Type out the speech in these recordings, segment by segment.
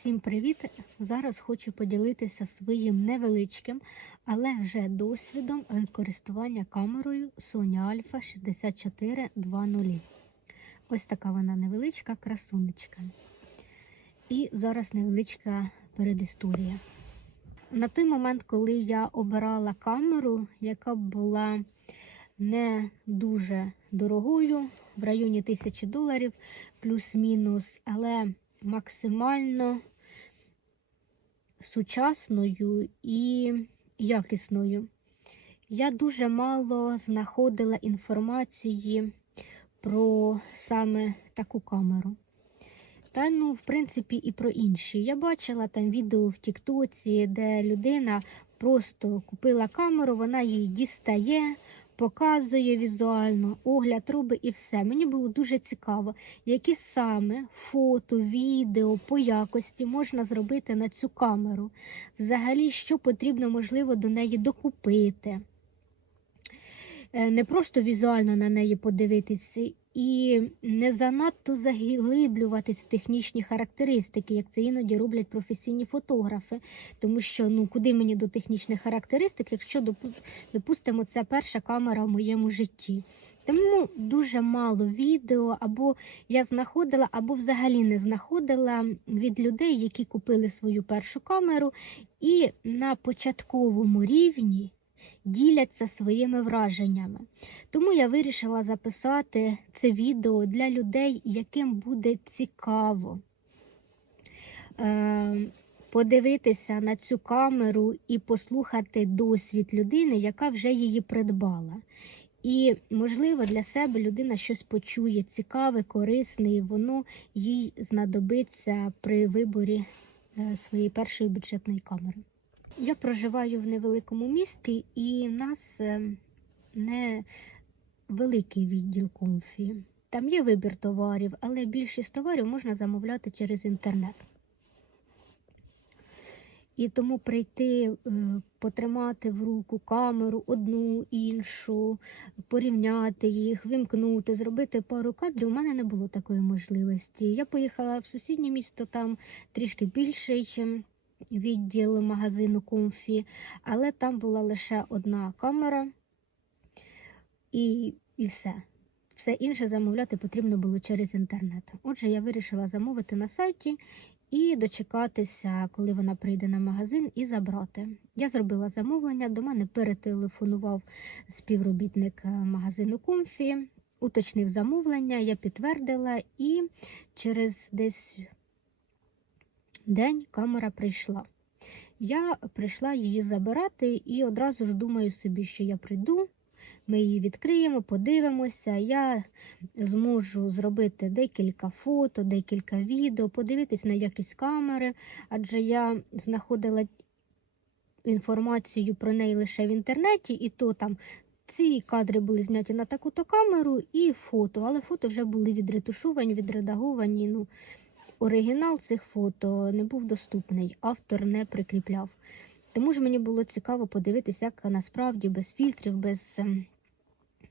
Всім привіт! Зараз хочу поділитися своїм невеличким, але вже досвідом е, користування камерою Sony Alpha 6420. Ось така вона невеличка красунечка. І зараз невеличка передісторія. На той момент, коли я обирала камеру, яка була не дуже дорогою, в районі 1000 доларів, плюс-мінус, але максимально сучасною і якісною. Я дуже мало знаходила інформації про саме таку камеру. Та ну, в принципі, і про інші. Я бачила там відео в Тіктоці, де людина просто купила камеру, вона її дістає, показує візуально, огляд труби і все. Мені було дуже цікаво, які саме фото, відео по якості можна зробити на цю камеру. Взагалі, що потрібно, можливо, до неї докупити. Е, Не просто візуально на неї подивитися і не занадто заглиблюватись в технічні характеристики, як це іноді роблять професійні фотографи. Тому що ну куди мені до технічних характеристик, якщо допустимо, це перша камера в моєму житті. Тому дуже мало відео, або я знаходила, або взагалі не знаходила від людей, які купили свою першу камеру, і на початковому рівні діляться своїми враженнями. Тому я вирішила записати це відео для людей, яким буде цікаво е, подивитися на цю камеру і послухати досвід людини, яка вже її придбала. І, можливо, для себе людина щось почує цікаве, корисне, і воно їй знадобиться при виборі е, своєї першої бюджетної камери. Я проживаю в невеликому місті, і в нас е, не великий відділ комфі. Там є вибір товарів, але більшість товарів можна замовляти через інтернет. І тому прийти, е, потримати в руку камеру одну, іншу, порівняти їх, вимкнути, зробити пару кадрів. У мене не було такої можливості. Я поїхала в сусіднє місто, там трішки більший ем, відділ магазину комфі, але там була лише одна камера і, і все. Все інше замовляти потрібно було через інтернет. Отже, я вирішила замовити на сайті і дочекатися, коли вона прийде на магазин, і забрати. Я зробила замовлення, до мене перетелефонував співробітник е, магазину Комфі, уточнив замовлення, я підтвердила, і через десь день камера прийшла. Я прийшла її забирати і одразу ж думаю собі, що я прийду, ми її відкриємо, подивимося. Я зможу зробити декілька фото, декілька відео, подивитись на якість камери, адже я знаходила інформацію про неї лише в інтернеті, і то там ці кадри були зняті на таку-то камеру і фото, але фото вже були відретушовані, відредаговані. Ну, оригінал цих фото не був доступний, автор не прикріпляв. Тому ж мені було цікаво подивитися, як насправді без фільтрів, без ем,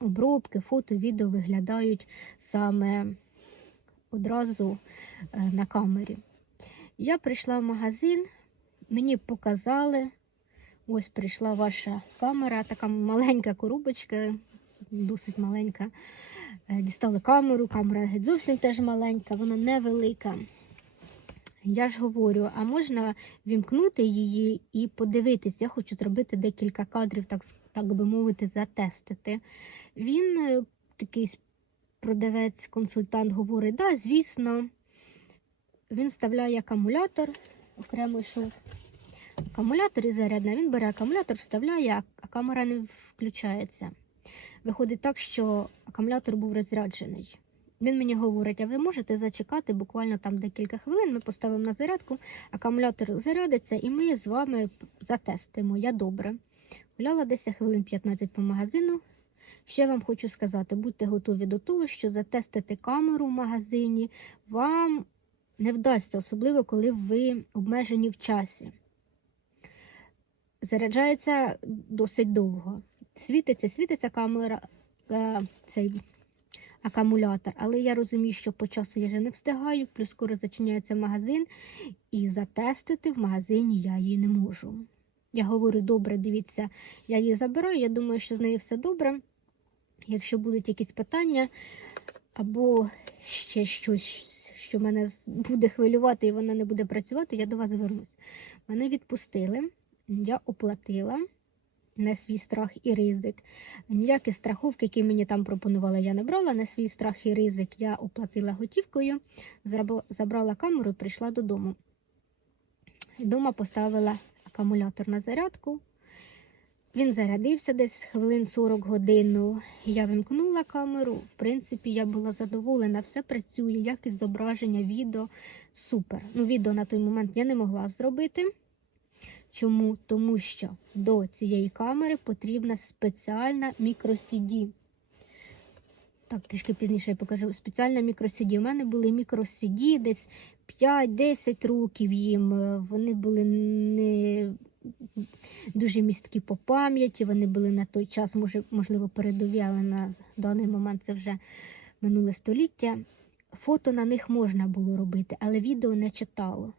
обробки, фото, відео виглядають саме одразу е, на камері. Я прийшла в магазин, мені показали, ось прийшла ваша камера, така маленька коробочка, досить маленька. Е, Дістали камеру, камера зовсім теж маленька, вона невелика. Я ж говорю, а можна вімкнути її і подивитись. Я хочу зробити декілька кадрів, так, так би мовити, затестити. Він е, такий продавець, консультант говорить, да, звісно, він вставляє акумулятор, окремо йшов акумулятор і зарядна. Він бере акумулятор, вставляє, а камера не включається. Виходить так, що акумулятор був розряджений. Він мені говорить, а ви можете зачекати буквально там декілька хвилин, ми поставимо на зарядку, акумулятор зарядиться і ми з вами затестимо. Я добре. Гуляла десь хвилин 15 по магазину. Ще вам хочу сказати, будьте готові до того, що затестити камеру в магазині вам не вдасться, особливо коли ви обмежені в часі. Заряджається досить довго. Світиться, світиться камера, е, цей акумулятор. Але я розумію, що по часу я вже не встигаю, плюс скоро зачиняється магазин, і затестити в магазині я її не можу. Я говорю, добре, дивіться, я її забираю, я думаю, що з нею все добре. Якщо будуть якісь питання, або ще щось, що мене буде хвилювати і вона не буде працювати, я до вас звернусь. Мене відпустили, я оплатила на свій страх і ризик. Ніякі страховки, які мені там пропонували, я не брала. На свій страх і ризик я оплатила готівкою, забрала камеру і прийшла додому. Дома поставила акумулятор на зарядку. Він зарядився десь хвилин 40 годину. Я вимкнула камеру. В принципі, я була задоволена, все працює, якість зображення, відео. Супер. Ну, відео на той момент я не могла зробити. Чому? Тому що до цієї камери потрібна спеціальна мікросіді. Так, трішки пізніше я покажу. Спеціальна мікросіді. У мене були мікросіді десь 5-10 років їм. Е, Вони були не дуже місткі по пам'яті. Вони були на той час, може, можливо, передові, але на даний момент це вже минуле століття. Фото на них можна було робити, але відео не читало.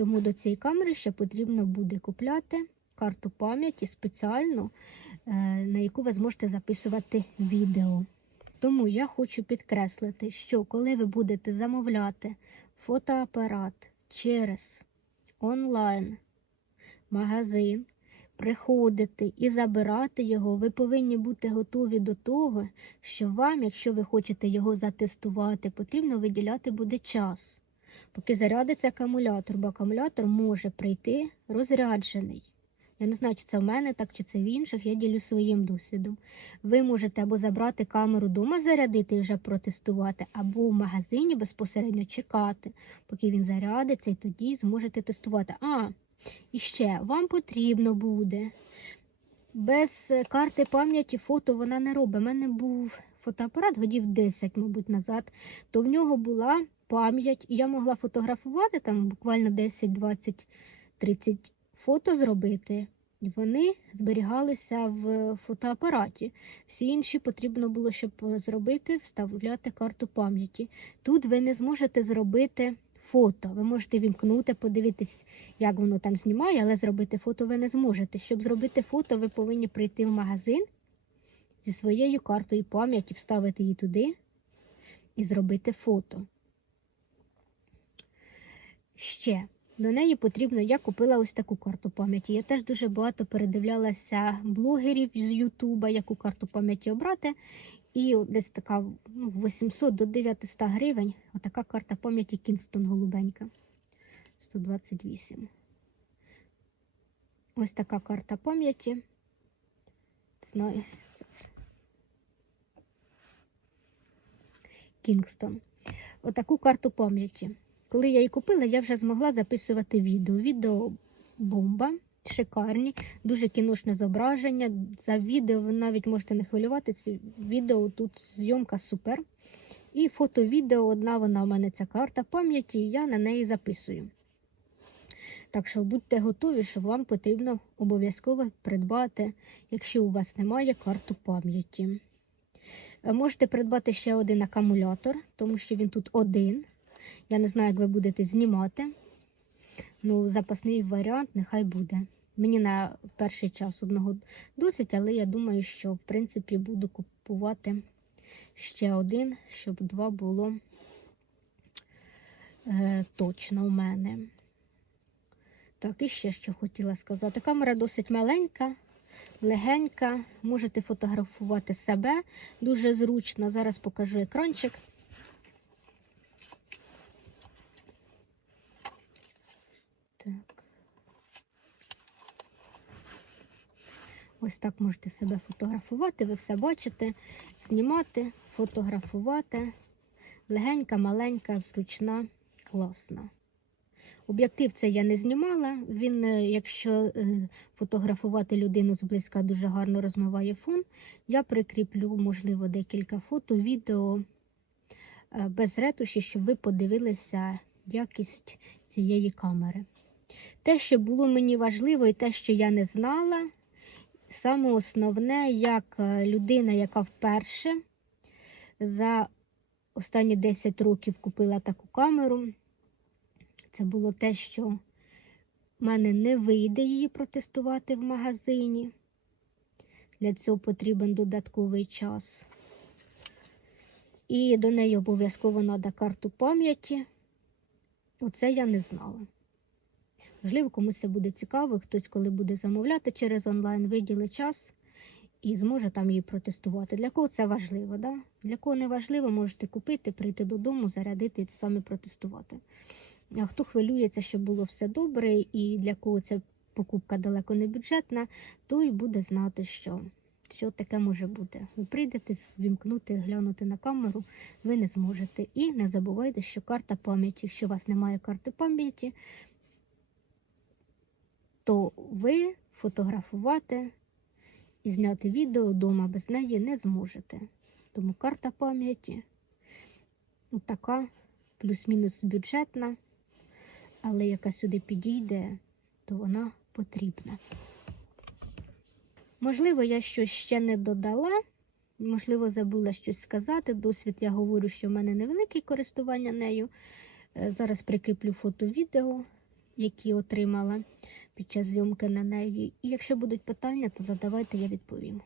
Тому до цієї камери ще потрібно буде купляти карту пам'яті спеціальну, е, на яку ви зможете записувати відео. Тому я хочу підкреслити, що коли ви будете замовляти фотоапарат через онлайн магазин, приходити і забирати його, ви повинні бути готові до того, що вам, якщо ви хочете його затестувати, потрібно виділяти буде час, поки зарядиться акумулятор, бо акумулятор може прийти розряджений. Я не знаю, чи це в мене так, чи це в інших, я ділю своїм досвідом. Ви можете або забрати камеру вдома, зарядити і вже протестувати, або в магазині безпосередньо чекати, поки він зарядиться, і тоді зможете тестувати. А, і ще вам потрібно буде. Без карти пам'яті фото вона не робить. У мене був фотоапарат годів 10, мабуть, назад, то в нього була пам'ять, і я могла фотографувати там буквально 10, 20, 30 фото зробити. І вони зберігалися в фотоапараті. Всі інші потрібно було, щоб зробити, вставляти карту пам'яті. Тут ви не зможете зробити фото. Ви можете вімкнути, подивитись, як воно там знімає, але зробити фото ви не зможете. Щоб зробити фото, ви повинні прийти в магазин зі своєю картою пам'яті, вставити її туди і зробити фото. Ще до неї потрібно, я купила ось таку карту пам'яті. Я теж дуже багато передивлялася блогерів з Ютуба, яку карту пам'яті обрати. І десь така ну, 800 до 900 гривень. Отака карта пам'яті Кінстон голубенька. 128. Ось така карта пам'яті. Кінгстон. Отаку карту пам'яті. Коли я її купила, я вже змогла записувати відео. Відео бомба, шикарні, дуже кіношне зображення. За відео ви навіть можете не хвилюватися. Відео тут зйомка супер. І фото-відео одна вона у мене ця карта пам'яті, і я на неї записую. Так що будьте готові, що вам потрібно обов'язково придбати, якщо у вас немає карту пам'яті. Е, Можете придбати ще один акумулятор, тому що він тут один. Я не знаю, як ви будете знімати. Ну, запасний варіант нехай буде. Мені на перший час одного досить, але я думаю, що в принципі буду купувати ще один, щоб два було е, точно у мене. Так, і ще що хотіла сказати. Камера досить маленька, легенька. Можете фотографувати себе дуже зручно. Зараз покажу екранчик. Ось так можете себе фотографувати, ви все бачите, знімати, фотографувати. Легенька, маленька, зручна, класна. Об'єктив це я не знімала. Він, е, якщо е, фотографувати людину зблизька, дуже гарно розмиває фон. Я прикріплю, можливо, декілька фото, відео е, без ретуші, щоб ви подивилися якість цієї камери. Те, що було мені важливо, і те, що я не знала, саме основне, як е, людина, яка вперше за останні 10 років купила таку камеру. Це було те, що в мене не вийде її протестувати в магазині. Для цього потрібен додатковий час. І до неї обов'язково треба карту пам'яті. Оце я не знала. Можливо, комусь це буде цікаво, хтось, коли буде замовляти через онлайн, виділить час і зможе там її протестувати. Для кого це важливо? Да? Для кого не важливо, можете купити, прийти додому, зарядити і самі протестувати. А хто хвилюється, щоб було все добре, і для кого ця покупка далеко не бюджетна, той буде знати, що, що таке може бути. Ви прийдете вімкнути, глянути на камеру, ви не зможете. І не забувайте, що карта пам'яті, якщо у вас немає карти пам'яті, то ви фотографувати і зняти відео вдома без неї не зможете. Тому карта пам'яті така, плюс-мінус бюджетна, але яка сюди підійде, то вона потрібна. Можливо, я щось ще не додала, можливо, забула щось сказати. Досвід я говорю, що в мене невелике користування нею. Е, Зараз прикріплю фото-відео, які отримала під час зйомки на неї. І якщо будуть питання, то задавайте, я відповім.